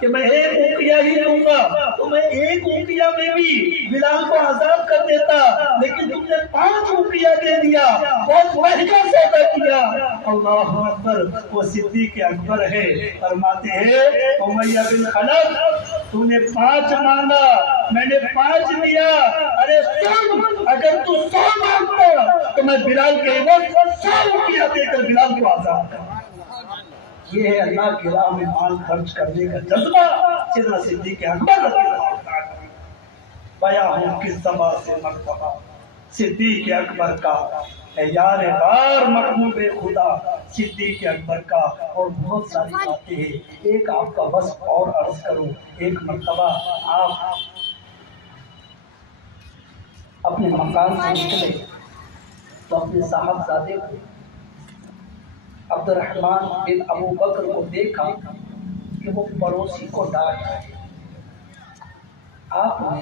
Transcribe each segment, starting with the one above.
کہ میں ایک اونقیہ ہی دوں گا، تو میں ایک اونقیہ میں بھی بلال کو آزاد کر دیتا، لیکن تم نے 5 اونقیہ دے دیا، بہت مہنگا سودا کیا۔ اللہ اکبر، وہ صدیق اکبر ہے، فرماتے ہیں امیہ بن خلف تو نے 5 مانگا، میں نے 5 دیا، ارے سن، اگر تو 100 مانگتا تو میں بلال کے عوض 100 روپیہ دے کر بلال کو آزاد کرتا۔ یہ ہے اللہ کی راہ میں مال خرچ کرنے کا جذبہ سیدنا صدیق اکبر رضی اللہ عنہ۔ بیاں ہوں کس زباں سے مرتبہ صدیق اکبر کا، اے یار غار محبوب خدا صدیق اکبر کا۔ اور بہت ساری باتیں ہیں، ایک آپ کا وصف اور عرض کروں۔ ایک مرتبہ آپ اپنے مکان سے نکلے تو اپنے صاحبزادے کو عبد الرحمن بن ابو بکر کو دیکھا کہ وہ پڑوسی کو ڈانٹ رہے۔ آپ نے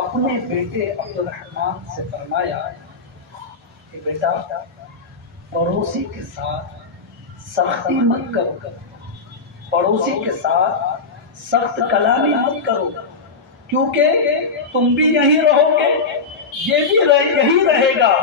اپنے بیٹے عبد الرحمن سے فرمایا کہ بیٹا پڑوسی کے ساتھ سختی مت کرو، پڑوسی کے ساتھ سخت کلامی مت کرو، کیونکہ تم بھی یہیں رہو گے، یہ بھی یہی رہے گا،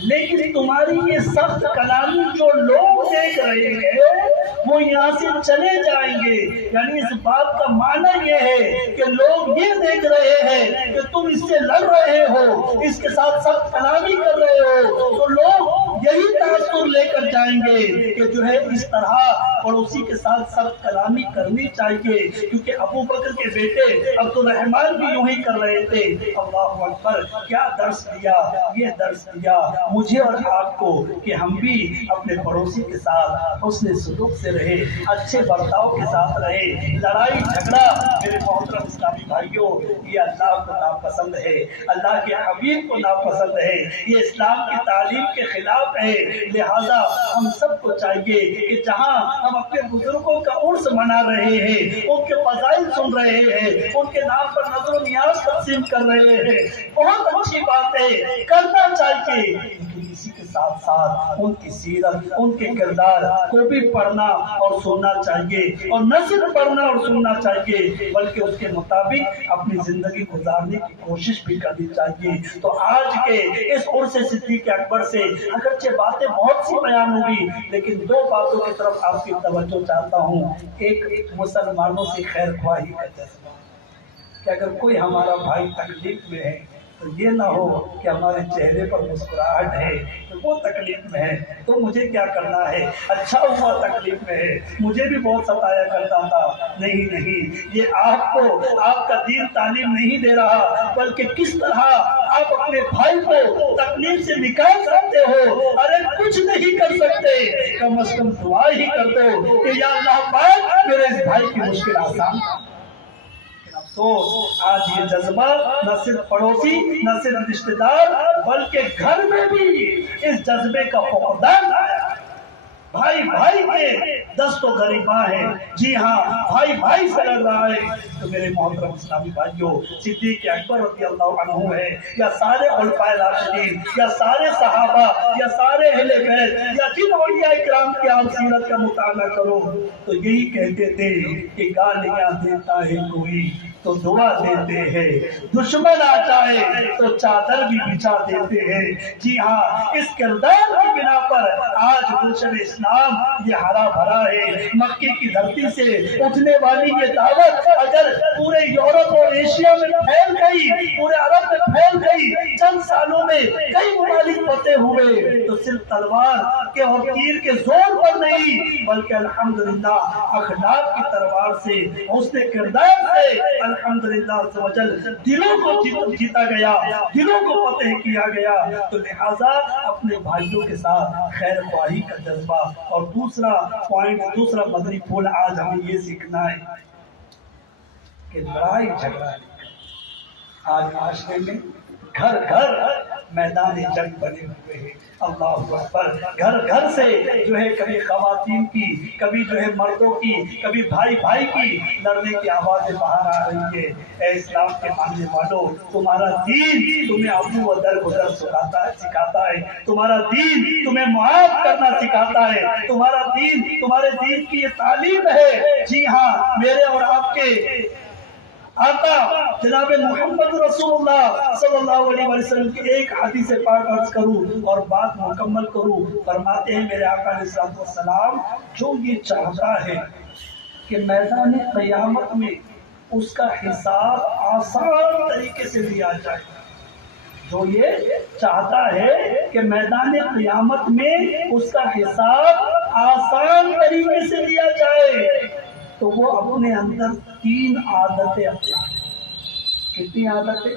لیکن تمہاری یہ سخت کلامی جو لوگ دیکھ رہے ہیں وہ یہاں سے چلے جائیں گے۔ یعنی اس بات کا معنی یہ ہے کہ لوگ یہ دیکھ رہے ہیں کہ تم اس سے لڑ رہے ہو، اس کے ساتھ سخت کلامی کر رہے ہو، تو لوگ یہی تاثر لے کر جائیں گے کہ جو ہے اس طرح پڑوسی کے ساتھ سخت کلامی کرنی چاہیے، کیونکہ ابو بکر کے بیٹے عبد الرحمن بھی یوں ہی کر رہے تھے۔ اللہ اکبر، کیا درس دیا، یہ درس دیا مجھے اور آپ کو کہ ہم بھی اپنے پڑوسی کے ساتھ حسن سلوک سے رہے، اچھے برتاؤ کے ساتھ رہے۔ لڑائی جھگڑا میرے محترم اسلامی بھائیوں یہ اللہ کو ناپسند ہے، اللہ کے حبیب کو ناپسند ہے، یہ اسلام کی تعلیم کے خلاف ہے۔ لہذا ہم سب کو چاہیے کہ جہاں ہم اپنے بزرگوں کا عرس منا رہے ہیں، ان کے فضائل سن رہے ہیں، ان کے نام پر نظر و نیاز تقسیم کر رہے ہیں، بہت اچھی بات ہے، کرنا چاہیے، لیکن اسی کے ساتھ ساتھ ان کی سیرت، ان کے کردار کو بھی پڑھنا اور سننا چاہیے، اور نہ صرف پڑھنا اور سننا چاہیے بلکہ اس کے مطابق اپنی زندگی گزارنے کی کوشش بھی کرنی چاہیے۔ تو آج کے اس عرس صدیق اکبر سے اگرچہ باتیں بہت سی بیان ہوگی، لیکن 2 باتوں کی طرف آپ کی توجہ چاہتا ہوں۔ ایک مسلمانوں سے خیر خواہی کا جذبہ، کہ اگر کوئی ہمارا بھائی تکلیف میں ہے تو یہ نہ ہو کہ ہمارے چہرے پر مسکراہٹ ہے تو وہ تکلیف میں ہے تو مجھے کیا کرنا ہے، اچھا ہوا تکلیف میں ہے، مجھے بھی بہت ستایا کرتا تھا۔ نہیں، یہ آپ کو آپ کا دین تعلیم نہیں دے رہا، بلکہ کس طرح آپ اپنے بھائی کو تکلیف سے نکال سکتے ہو۔ ارے کچھ نہیں کر سکتے، کم از کم دعا ہی کر دو کہ یا اللہ پاک میرے اس بھائی کی مشکل آسان کر۔ افسوس آج یہ جذبہ نہ صرف پڑوسی، نہ صرف رشتہ دار، بلکہ گھر میں بھی اس جذبے کا فقدان آیا۔ بھائی کے دست و گریباں ہیں، جی ہاں بھائی سے لڑ رہا ہے۔ تو میرے محترم اسلامی بھائیوں، صدیق اکبر رضی اللہ عنہ ہے، یا سارے خلفائے راشدین، یا سارے صحابہ، یا سارے اہل بیت، یا جن اولیاء کرام کی آپ سیرت کا مطالعہ کرو تو یہی کہتے تھے کہ گالیاں دیتا ہے کوئی تو دعا دیتے ہیں، دشمن آ جائے تو چادر بھی بچھا دیتے ہیں۔ جی ہاں، اس کردار کی بنا پر آج گلشن اسلام یہ ہرا بھرا ہے۔ مکے کی دھرتی سے اٹھنے والی یہ دعوت اگر پورے یورپ اور ایشیا میں پھیل گئی، پورے عرب میں پھیل گئی، چند سالوں میں کئی ممالک فتح ہوئے، تو صرف تلوار کے اور تیر کے زور پر نہیں، بلکہ الحمدللہ اخلاق کی تلوار سے، حسن کردار سے الحمدللہ عز و جل دلوں کو جیتا گیا، دلوں کو فتح کیا گیا۔ تو لہٰذا اپنے بھائیوں کے ساتھ خیر خواہی کا جذبہ۔ اور دوسرا پوائنٹ، دوسرا مدنی پھول آج ہمیں یہ سیکھنا ہے کہ لڑائی جھگڑا آج معاشرے میں گھر گھر میدان جنگ بنے ہوئے ہیں۔ اللہ اکبر، گھر سے جو ہے کبھی خواتین کی، کبھی جو ہے مردوں کی، کبھی بھائی کی لڑنے کی آوازیں باہر آ رہی ہے۔ اے اسلام کے ماننے والوں، تمہارا دین تمہیں عفو و درگزر سکھاتا ہے، تمہارا دین تمہیں معاف کرنا سکھاتا ہے، تمہارا دین، تمہارے دین کی یہ تعلیم ہے۔ جی ہاں، میرے اور آپ کے کے آقا جناب محمد رسول اللہ صلی اللہ علیہ وسلم کی ایک حدیث پاک عرض کروں اور بات مکمل کروں. فرماتے ہیں میرے آقا علیہ السلام، جو یہ چاہتا ہے کہ میدان قیامت میں اس کا حساب آسان طریقے سے لیا جائے، جو یہ چاہتا ہے کہ میدان قیامت میں اس کا حساب آسان طریقے سے لیا جائے، تو وہ اپنے اندر 3 عادتیں اپنائے. کتنی عادتیں؟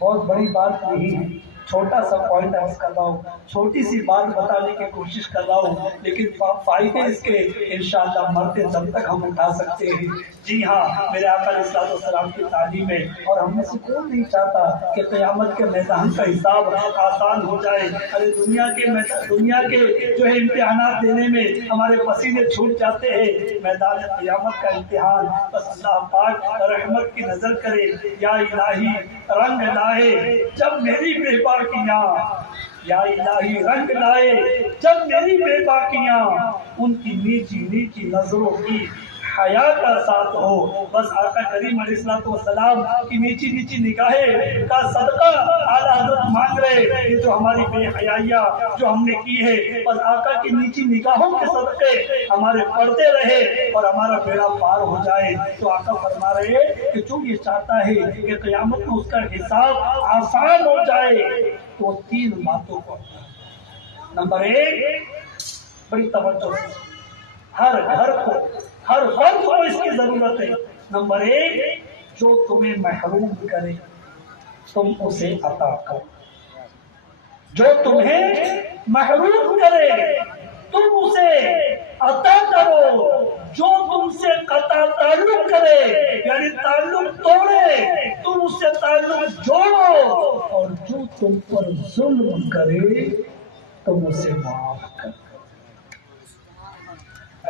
بہت بڑی بات نہیں ہے، چھوٹا سا پوائنٹ عرض کر رہا ہوں، چھوٹی سی بات بتانے کی کوشش کر رہا ہوں، لیکن فائدے اس کے انشاءاللہ مرتے دم تک ہم اٹھا سکتے ہیں. جی ہاں، میرے آقا علیہ السلام کی تعلیم ہے، اور ہم میں سے کوئی نہیں چاہتا کہ قیامت کے میدان کا حساب آسان ہو جائے. ارے دنیا کے جو ہے امتحانات دینے میں ہمارے پسینے چھوٹ جاتے ہیں، میدان قیامت کا امتحان بس اللہ پاک رحمت کی نظر کرے. یا الہی رنگ لائے جب میری بے باکیاں، یا الہی رنگ لائے جب میری بے باکیاں، ان کی نیچی نیچی نظروں کی حیا کا ساتھ ہو. بس آقا کریم علیہ السلام کی نیچی نیچی نگاہیں کا صدقہ اعلیٰ حضرت مانگ رہے. یہ جو ہماری بے حیائیاں جو ہم نے کی ہے، بس آقا کی نیچی نگاہوں کے صدقے ہمارے پڑھتے رہے اور ہمارا بیڑا پار ہو جائے. تو آقا فرما رہے کہ جو یہ چاہتا ہے کہ قیامت میں اس کا حساب آسان ہو جائے، تو 3 باتوں کو. نمبر 1، بڑی توجہ سے، ہر گھر کو، ہر فرد کو اس کی ضرورت ہے. نمبر 1، جو تمہیں محروم کرے تم اسے عطا کرو. جو تمہیں محروم کرے تم اسے عطا کرو. جو تم سے قطع تعلق کرے یعنی تعلق توڑے تم اس سے تعلق جوڑو. اور جو تم پر ظلم کرے تم اسے معاف کرو.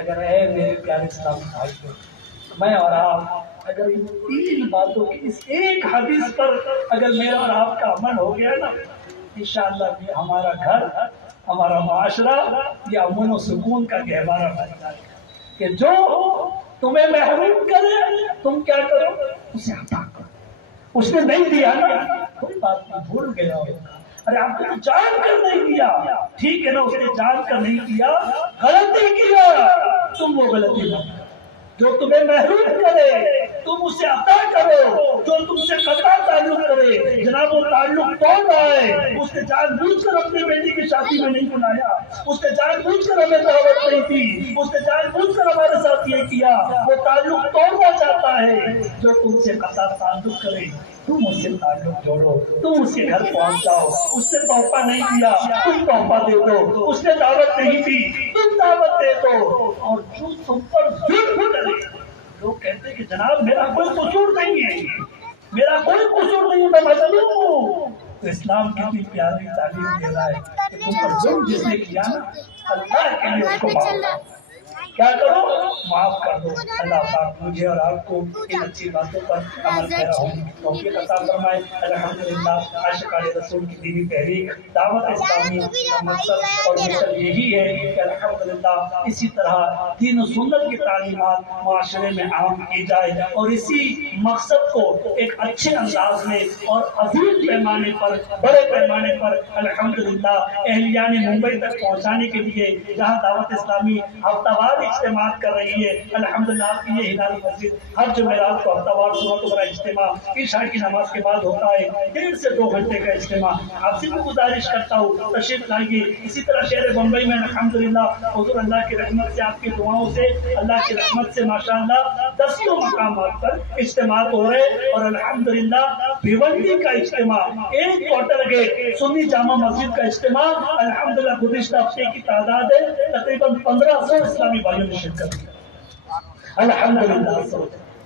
اگر اے میرے پیارے اسلامی بھائیوں، میں اور آپ اگر ان 3 باتوں کی اس ایک حدیث پر اگر میرا اور آپ کا عمل ہو گیا نا، انشاءاللہ یہ ہمارا گھر، ہمارا معاشرہ یہ امن و سکون کا گہوارہ بن جائے گا. کہ جو تمہیں محروم کرے تم کیا کرو؟ اسے عطا کرو. اس نے نہیں دیا نا، کوئی بات نہیں، بھول گیا ہوگا. ارے آپ کو جان کر نہیں دیا، ٹھیک ہے نا، اس نے جان کر نہیں دیا، غلطی کیا، تم وہ غلطی نہ کرو. جو تمہیں محروم کرے تم اسے عطا کرو. جو تم سے قطع تعلق کرے، جناب وہ تعلق توڑ رہا ہے، اس نے جان بوجھ کر اپنی بیٹی کی شادی میں نہیں بلایا، اس نے جان بوجھ کر ہمیں دعوت نہیں دی، اس نے جان بوجھ کر ہمارے ساتھ یہ کیا، وہ تعلق توڑنا چاہتا ہے. جو تم سے قطع تعلق کرے تم اس سے تعلق جوڑو، تم اس کے گھر پہنچ جاؤ. اس نے تحفہ نہیں دیا تم تحفہ دے دو، اس نے دعوت نہیں دی تم دعوت دے دو. اور جو تم پر ظلم کرے، لوگ کہتے ہیں کہ جناب میرا کوئی قصور نہیں ہے، میرا کوئی قصور نہیں ہے، میں مظلوم ہوں. تو اسلام کتنی پیاری تعلیم دے رہا ہے کہ تم پر ظلم جس نے کیا نا، اللہ کے لیے اس کو معاف کرو. کیا کرو؟ معاف کر دو. اللہ پاک مجھے اور آپ کو ان اچھی باتوں پر عمل پیرا ہونے کی توفیق عطا فرمائے. الحمدللہ عاشق رسول کی دینی تحریک دعوت اسلامی کا مقصد اور مشن یہی ہے کہ الحمدللہ اسی طرح دین و سنت کی تعلیمات معاشرے میں عام کی جائے، اور اسی مقصد کو ایک اچھے انداز میں اور عظیم پیمانے پر، بڑے پیمانے پر الحمدللہ اہلیان ممبئی تک پہنچانے کے لیے جہاں دعوت اسلامی ہفتہ وار اجتماعات کر رہی ہے، الحمدللہ آپ کی یہ ہلالی مسجد ہر جمعرات کو ہفتہ وار صبح کو بڑا اجتماع عشاء کی نماز کے بعد ہوتا ہے، 1.5 سے 2 گھنٹے کا اجتماع. آپ سے بھی گزارش کرتا ہوں تشریف لائیے. اسی طرح شہر بمبئی میں الحمدللہ حضور اللہ کی رحمت سے، آپ کی دعاؤں سے، اللہ کی رحمت سے ماشاءاللہ 10 مقامات پر اجتماعات ہو رہے. اور الحمدللہ بھیونڈی کا اجتماع، 1 کوارٹر گیٹ سنی جامع مسجد کا اجتماع الحمدللہ گزشتہ ہفتے کی تعداد ہے تقریباً 1500 اسلامی بھائیوں نے شرکت کی. الحمدللہ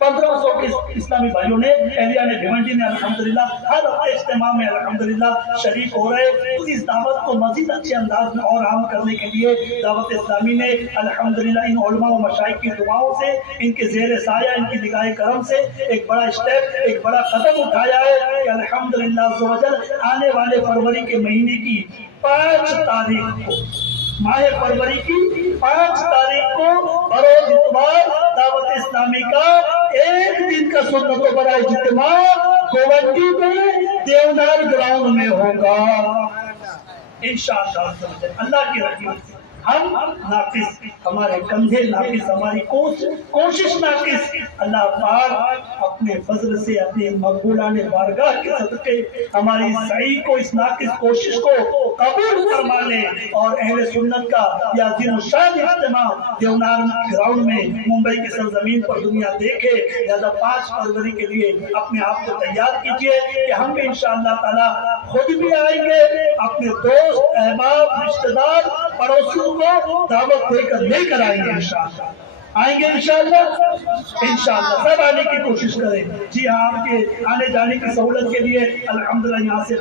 1500 کے اسلامی بھائیوں نے، اہلیان بھیونڈی نے الحمدللہ ہر اجتماع میں الحمدللہ شریک ہو رہے. تو اس دعوت کو مزید اچھے انداز میں اور عام کرنے کے لیے دعوت اسلامی نے الحمدللہ ان علماء و مشائخ کی دعاؤں سے، ان کے زیر سایہ، ان کی نگاہ کرم سے ایک بڑا اسٹیپ، ایک بڑا قدم اٹھایا ہے کہ الحمدللہ عز و جل آنے والے فروری کے مہینے کی 5 تاریخ کو ماہ فروری کی 5 تاریخ کو بروز اتوار دعوت اسلامی کا ایک دن کا سنت و برائے اجتماع گوونڈی میں دیونار گراؤنڈ میں ہوگا انشاءاللہ اللہ کی رحمت سے۔ ہم ناقص، ہمارے کندھے ناقص، ہماری کوشش ناقص، اللہ پاک اپنے فضل سے اپنے مقبولانِ بارگاہ کے صدقے ہماری سعی کو، اس ناقص کوشش کو قبول فرما لے، اور اہل سنت کا یہ عظیم الشان اجتماع دیونار گراؤنڈ میں ممبئی کی سرزمین پر دنیا دیکھے۔ لہذا 5 فروری کے لیے اپنے آپ کو تیار کیجئے کہ ہم بھی انشاءاللہ تعالی خود بھی آئیں گے، اپنے دوست احباب رشتہ دار پڑوسیوں کو دعوت دے کر لے کر آئیں گے انشاءاللہ، آئیں گے انشاءاللہ سب آنے کی کوشش کریں۔ جی ہاں، آپ کے آنے جانے کی سہولت کے لیے الحمدللہ یہاں سے